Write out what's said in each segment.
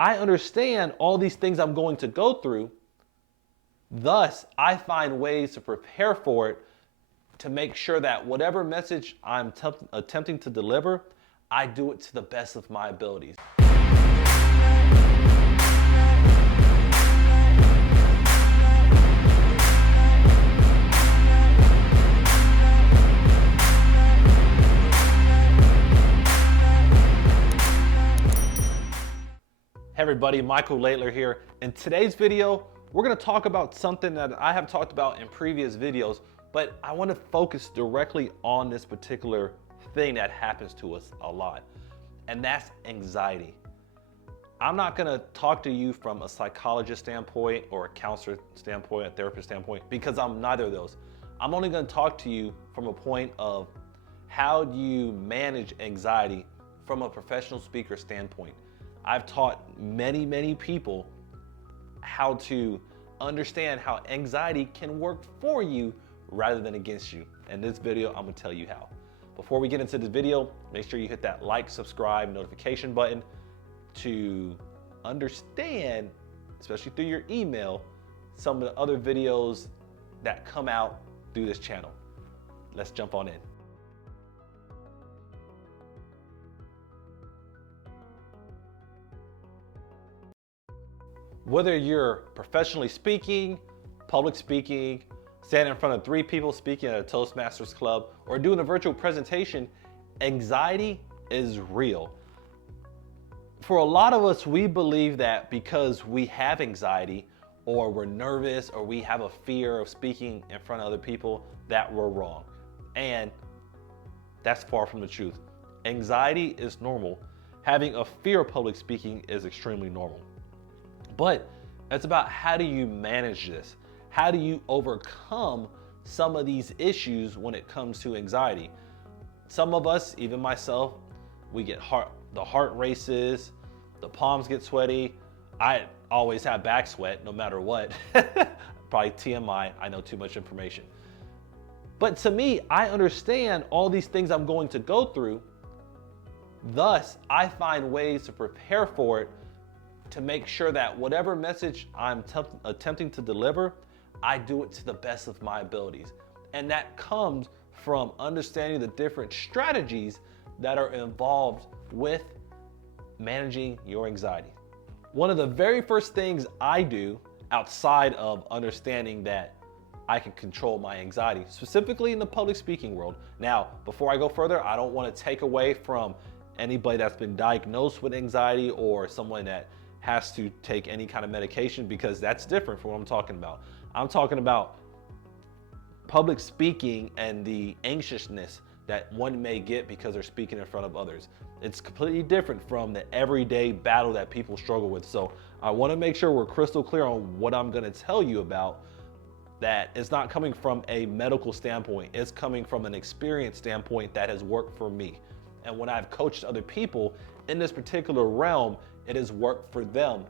I understand all these things I'm going to go through. Thus, I find ways to prepare for it to make sure that whatever message I'm attempting to deliver, I do it to the best of my abilities. Hey everybody, Michael Laidler here. In today's video, we're going to talk about something that I have talked about in previous videos, but I want to focus directly on this particular thing that happens to us a lot, and that's anxiety. I'm not going to talk to you from a psychologist standpoint or a counselor standpoint, a therapist standpoint, because I'm neither of those. I'm only going to talk to you from a point of how do you manage anxiety from a professional speaker standpoint. I've taught many people how to understand how anxiety can work for you rather than against you. In this video, I'm gonna tell you how. Before we get into this video, make sure you hit that like, subscribe, notification button to understand, especially through your email, some of the other videos that come out through this channel. Let's jump on in. Whether you're professionally speaking, public speaking, standing in front of 3 people speaking at a Toastmasters club, or doing a virtual presentation, anxiety is real. For a lot of us, we believe that because we have anxiety, or we're nervous, or we have a fear of speaking in front of other people, that we're wrong. And that's far from the truth. Anxiety is normal. Having a fear of public speaking is extremely normal. But it's about how do you manage this? How do you overcome some of these issues when it comes to anxiety? Some of us, even myself, we get the heart races, the palms get sweaty. I always have back sweat no matter what. Probably TMI, I know too much information. But to me, I understand all these things I'm going to go through. Thus, I find ways to prepare for it to make sure that whatever message I'm attempting to deliver, I do it to the best of my abilities. And that comes from understanding the different strategies that are involved with managing your anxiety. One of the very first things I do outside of understanding that I can control my anxiety, specifically in the public speaking world. Now, before I go further, I don't want to take away from anybody that's been diagnosed with anxiety or someone that has to take any kind of medication, because that's different from what I'm talking about. I'm talking about public speaking and the anxiousness that one may get because they're speaking in front of others. It's completely different from the everyday battle that people struggle with. So I want to make sure we're crystal clear on what I'm going to tell you about, that it's not coming from a medical standpoint. It's coming from an experience standpoint that has worked for me. And when I've coached other people in this particular realm, it has worked for them,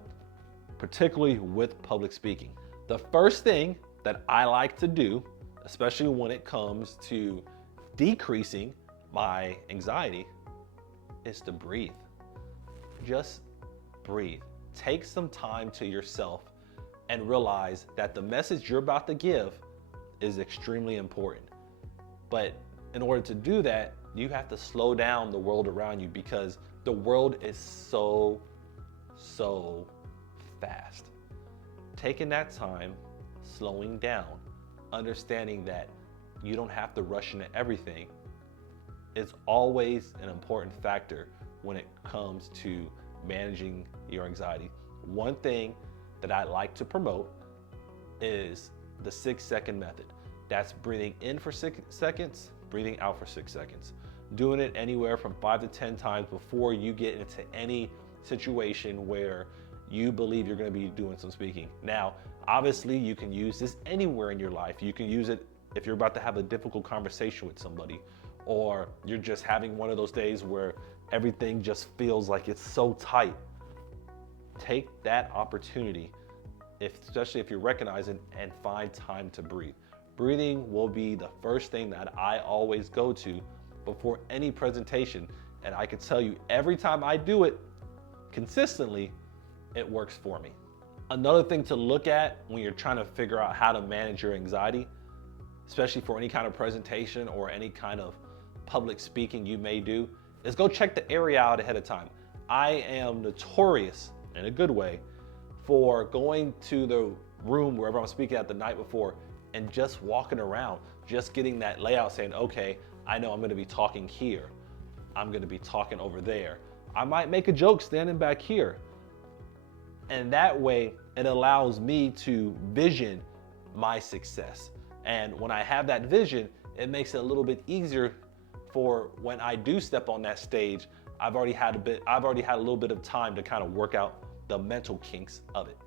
particularly with public speaking. The first thing that I like to do, especially when it comes to decreasing my anxiety, is to breathe. Just breathe. Take some time to yourself and realize that the message you're about to give is extremely important. But in order to do that, you have to slow down the world around you, because the world is so fast. Taking that time, slowing down, understanding that you don't have to rush into everything, is always an important factor when it comes to managing your anxiety. One thing that I like to promote is the 6-second method. That's breathing in for 6 seconds, breathing out for 6 seconds. Doing it anywhere from 5 to 10 times before you get into any situation where you believe you're going to be doing some speaking. Now, obviously, you can use this anywhere in your life. You can use it if you're about to have a difficult conversation with somebody, or you're just having one of those days where everything just feels like it's so tight. Take that opportunity, especially if you're recognizing, and find time to breathe. Breathing will be the first thing that I always go to before any presentation. And I can tell you, every time I do it consistently, it works for me. Another thing to look at when you're trying to figure out how to manage your anxiety, especially for any kind of presentation or any kind of public speaking you may do, is go check the area out ahead of time. I am notorious, in a good way, for going to the room wherever I'm speaking at the night before and just walking around, just getting that layout saying, okay, I know I'm gonna be talking here. I'm gonna be talking over there. I might make a joke standing back here. And that way, it allows me to vision my success. And when I have that vision, it makes it a little bit easier for when I do step on that stage. I've already had a little bit of time to kind of work out the mental kinks of it.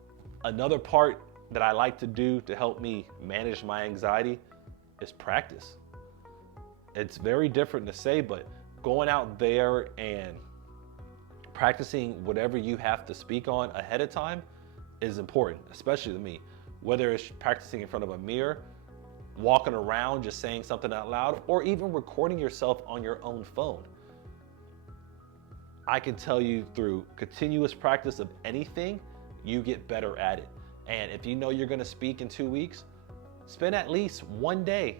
Another part that I like to do to help me manage my anxiety is practice. It's very different to say, but going out there and practicing whatever you have to speak on ahead of time is important, especially to me. Whether it's practicing in front of a mirror, walking around just saying something out loud, or even recording yourself on your own phone. I can tell you through continuous practice of anything, you get better at it. And if you know you're gonna speak in 2 weeks, spend at least one day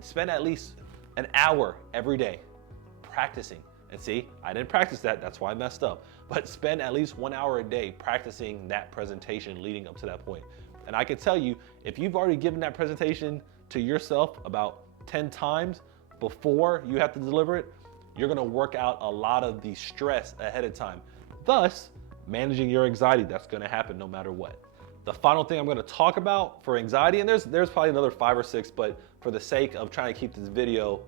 spend at least an hour every day practicing. And see, I didn't practice that, that's why I messed up. But spend at least 1 hour a day practicing that presentation leading up to that point. And I can tell you, if you've already given that presentation to yourself about 10 times before you have to deliver it, you're gonna work out a lot of the stress ahead of time. Thus, managing your anxiety, that's gonna happen no matter what. The final thing I'm gonna talk about for anxiety, and there's probably another 5 or 6, but for the sake of trying to keep this video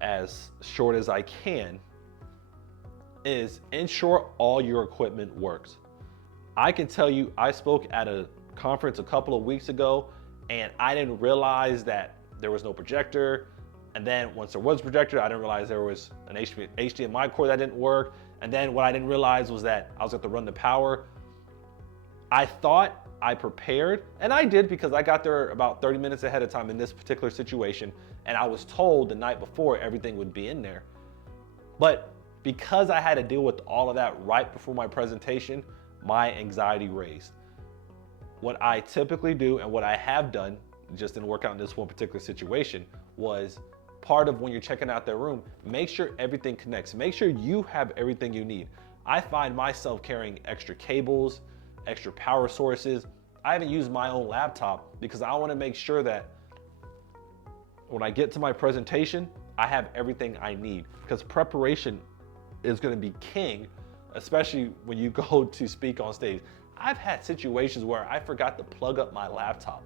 as short as I can, is ensure all your equipment works. I can tell you, I spoke at a conference a couple of weeks ago, and I didn't realize that there was no projector. And then once there was a projector, I didn't realize there was an HDMI cord that didn't work. And then what I didn't realize was that I was going to run the power. I thought I prepared, and I did, because I got there about 30 minutes ahead of time in this particular situation, and I was told the night before everything would be in there. But because I had to deal with all of that right before my presentation, my anxiety raised. What I typically do, and what I have done, just didn't work out in this one particular situation, was part of when you're checking out their room, make sure everything connects. Make sure you have everything you need. I find myself carrying extra cables, extra power sources. I haven't used my own laptop because I want to make sure that when I get to my presentation, I have everything I need, because preparation is going to be king, especially when you go to speak on stage. I've had situations where I forgot to plug up my laptop.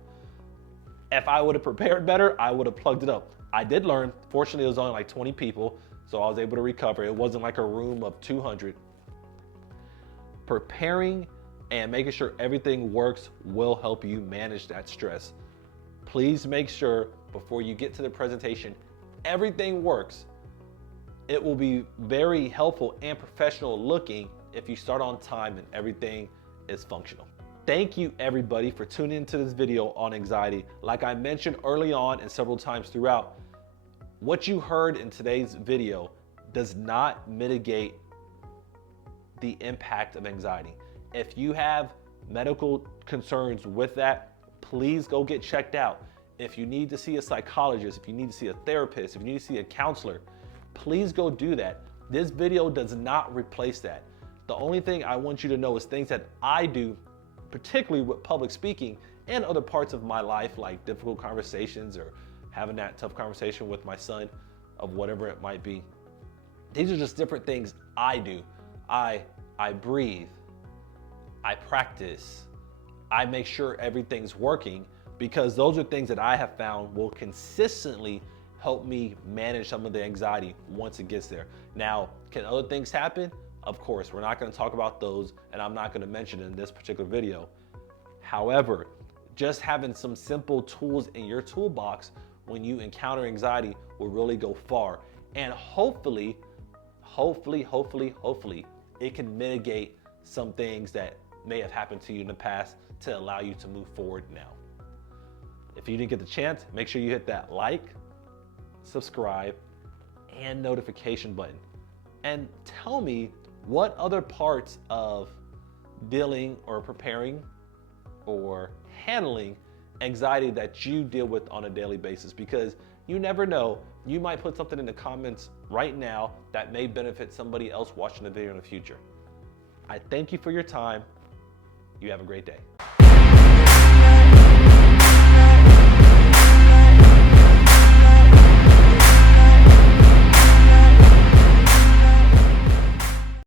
If I would have prepared better, I would have plugged it up. I did learn. Fortunately, it was only like 20 people, so I was able to recover. It wasn't like a room of 200. Preparing and making sure everything works will help you manage that stress. Please make sure before you get to the presentation, everything works. It will be very helpful and professional looking if you start on time and everything is functional. Thank you everybody for tuning into this video on anxiety. Like I mentioned early on and several times throughout, what you heard in today's video does not mitigate the impact of anxiety. If you have medical concerns with that, please go get checked out. If you need to see a psychologist, if you need to see a therapist, if you need to see a counselor, please go do that. This video does not replace that. The only thing I want you to know is things that I do, particularly with public speaking and other parts of my life, like difficult conversations or having that tough conversation with my son, of whatever it might be. These are just different things I do. I breathe, I practice, I make sure everything's working, because those are things that I have found will consistently help me manage some of the anxiety once it gets there. Now, can other things happen? Of course, we're not going to talk about those, and I'm not going to mention it in this particular video. However, just having some simple tools in your toolbox when you encounter anxiety will really go far. And hopefully, it can mitigate some things that may have happened to you in the past to allow you to move forward now. If you didn't get the chance, make sure you hit that like, subscribe, and notification button. and tell me what other parts of dealing or preparing or handling anxiety that you deal with on a daily basis, because you never know, you might put something in the comments right now that may benefit somebody else watching the video in the future. I thank you for your time. You have a great day.